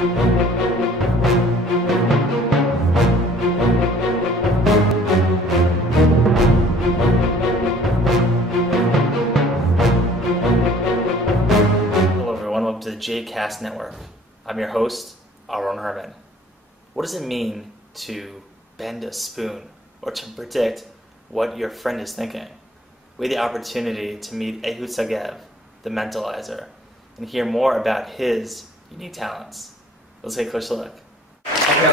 To the JCast Network. I'm your host, Aaron Herman. What does it mean to bend a spoon or to predict what your friend is thinking? We had the opportunity to meet Ehud Segev, the Mentalizer, and hear more about his unique talents. Let's take a closer look. Okay.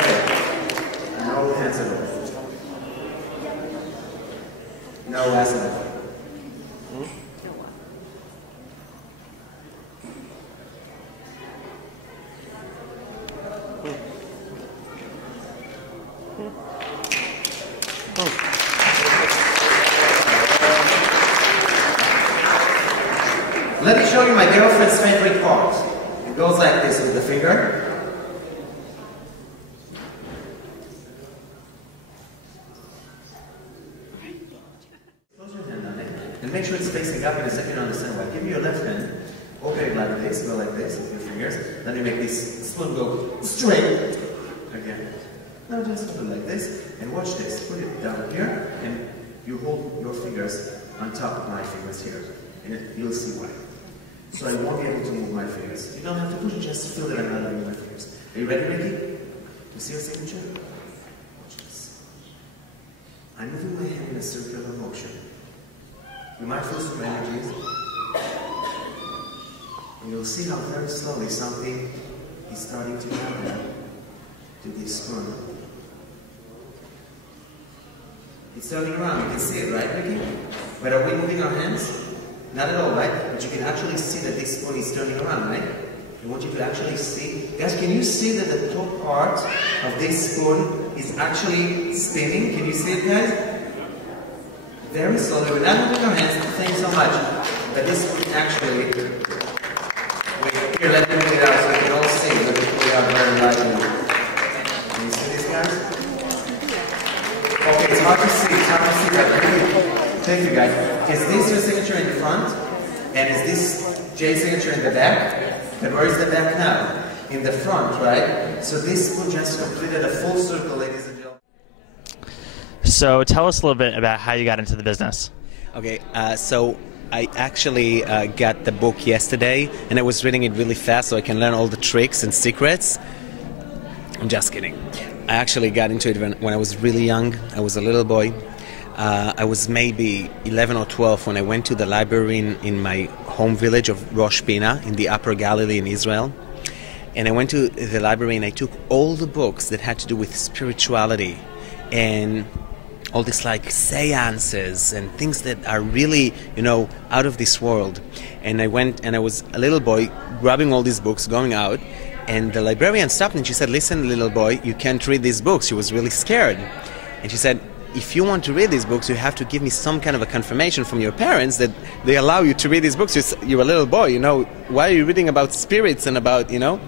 No hands at all. No acid. Let me show you my girlfriend's favorite part. It goes like this with the finger. Close your hand on it and make sure it's facing up in a second on the center. Give me your left hand. Open it like this, go like this with your fingers. Then you make this spoon go straight. Again. Now just hold it like this and watch this. Put it down here and you hold your fingers on top of my fingers here. And you'll see why. So I won't be able to move my fingers. You don't have to push it, just feel that I'm not moving my fingers. Are you ready, Ricky? You see your signature? Watch this. I'm moving my hand in a circular motion. You might feel some energies. And you'll see how very slowly something is starting to happen to this spoon. It's turning around. You can see it, right, Ricky? But are we moving our hands? Not at all, right? But you can actually see that this spoon is turning around, right? I want you to actually see. Guys, can you see that the top part of this spoon is actually spinning? Can you see it, guys? Very slowly. We're not moving our hands. Thank you so much. But this spoon actually... Wait, here, let me move it out so we can all see. Look, we are very lively. Can you see this, guys? Okay, it's hard to see. It's hard to see that. Thank you, guys. Is this your signature in the front? And is this Jay's signature in the back? And where is the back now? In the front, right? So this spoon just completed a full circle, ladies and gentlemen. So tell us a little bit about how you got into the business. Okay, so I actually got the book yesterday, and I was reading it really fast so I can learn all the tricks and secrets. I'm just kidding. I actually got into it when I was really young. I was a little boy. I was maybe 11 or 12 when I went to the librarian in my home village of Rosh Pina in the Upper Galilee in Israel. And I went to the library and I took all the books that had to do with spirituality and all this like seances and things that are really, you know, out of this world. And I went and I was a little boy grabbing all these books, going out, and the librarian stopped and she said, "Listen, little boy, you can't read these books." She was really scared. And she said, "If you want to read these books, you have to give me some kind of a confirmation from your parents that they allow you to read these books. You're a little boy, you know. Why are you reading about spirits and about, you know?"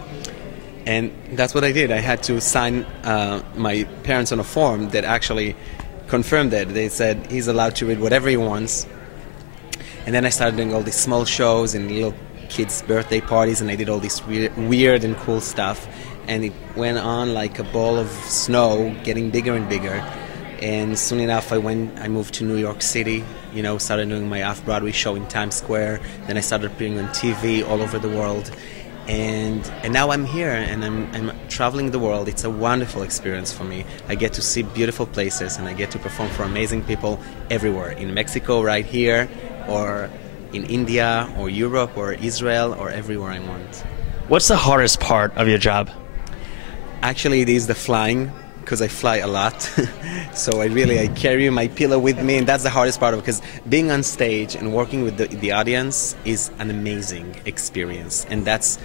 And that's what I did. I had to sign my parents on a form that actually confirmed that. They said he's allowed to read whatever he wants. And then I started doing all these small shows and little kids' birthday parties, and I did all this weird and cool stuff. And it went on like a ball of snow, getting bigger and bigger. And soon enough, I moved to New York City, you know, started doing my off-Broadway show in Times Square. Then I started appearing on TV all over the world. And now I'm here, and I'm traveling the world. It's a wonderful experience for me. I get to see beautiful places, and I get to perform for amazing people everywhere. In Mexico, right here, or in India, or Europe, or Israel, or everywhere I want. What's the hardest part of your job? Actually, it is the flying, because I fly a lot. So I carry my pillow with me, and that's the hardest part of it, because being on stage and working with the audience is an amazing experience, and that's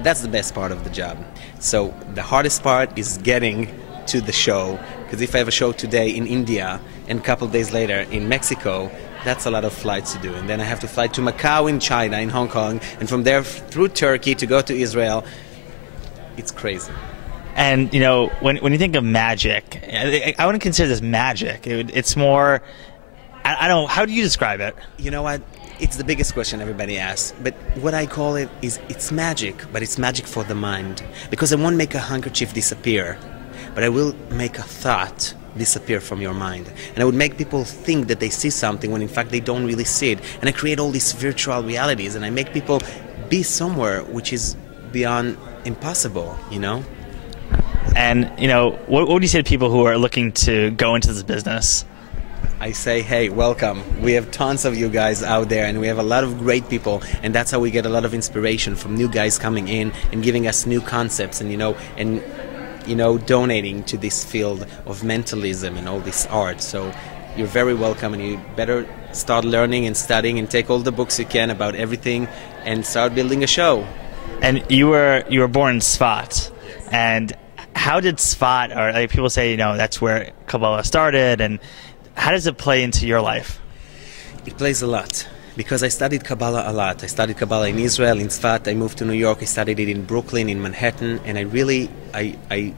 the best part of the job. So the hardest part is getting to the show, because if I have a show today in India and a couple of days later in Mexico, that's a lot of flights to do. And then I have to fly to Macau in China, in Hong Kong, and from there through Turkey to go to Israel. It's crazy. And, you know, when you think of magic, I wouldn't consider this magic. It's more, I don't know, how do you describe it? You know what? It's the biggest question everybody asks, but what I call it is it's magic, but it's magic for the mind. Because I won't make a handkerchief disappear, but I will make a thought disappear from your mind. And I would make people think that they see something when in fact they don't really see it. And I create all these virtual realities, and I make people be somewhere which is beyond impossible, you know? And, you know, what would you say to people who are looking to go into this business? I say, hey, welcome. We have tons of you guys out there, and we have a lot of great people, and that's how we get a lot of inspiration from new guys coming in and giving us new concepts, and donating to this field of mentalism and all this art. So you're very welcome, and you better start learning and studying and take all the books you can about everything and start building a show. And you were born in Sfat, and how did Sfat, or like people say, you know, that's where Kabbalah started, and how does it play into your life? It plays a lot, because I studied Kabbalah a lot. I studied Kabbalah in Israel, in Sfat. I moved to New York. I studied it in Brooklyn, in Manhattan, and I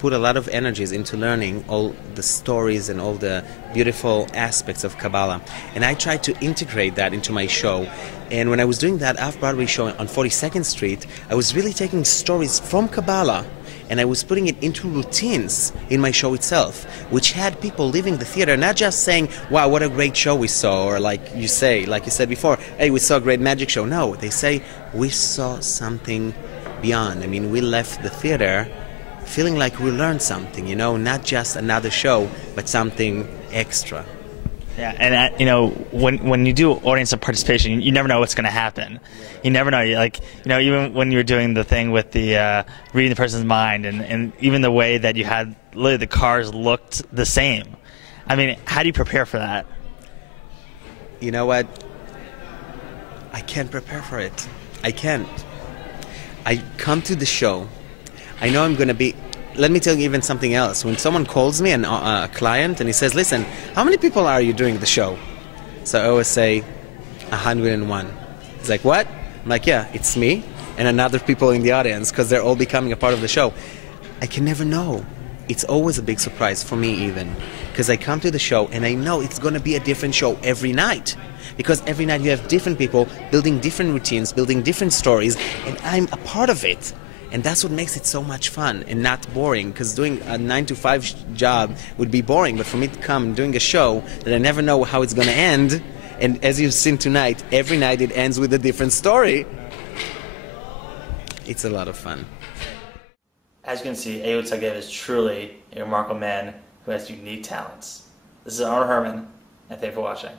put a lot of energies into learning all the stories and all the beautiful aspects of Kabbalah. And I tried to integrate that into my show. And when I was doing that off-Broadway show on 42nd Street, I was really taking stories from Kabbalah and I was putting it into routines in my show itself, which had people leaving the theater not just saying, wow, what a great show we saw, or like you said before, hey, we saw a great magic show. No, they say, we saw something beyond. I mean, we left the theater feeling like we learned something, you know, not just another show, but something extra. Yeah, and you know, when you do audience participation, you never know what's going to happen. You never know. Even when you were doing the thing with the reading the person's mind, and even the way that you had literally the cars looked the same. I mean, how do you prepare for that? You know what? I can't prepare for it. I can't. I come to the show. I know I'm going to be... Let me tell you even something else. When someone calls me, a client, and he says, listen, how many people are you doing the show? So I always say, 101. He's like, what? I'm like, yeah, it's me and another people in the audience, because they're all becoming a part of the show. I can never know. It's always a big surprise for me even, because I come to the show and I know it's going to be a different show every night. Because every night you have different people building different routines, building different stories, and I'm a part of it. And that's what makes it so much fun and not boring, because doing a 9-to-5 job would be boring. But for me to come doing a show that I never know how it's going to end, and as you've seen tonight, every night it ends with a different story, it's a lot of fun. As you can see, Ehud Segev is truly a remarkable man who has unique talents. This is Aaron Herman, and thank you for watching.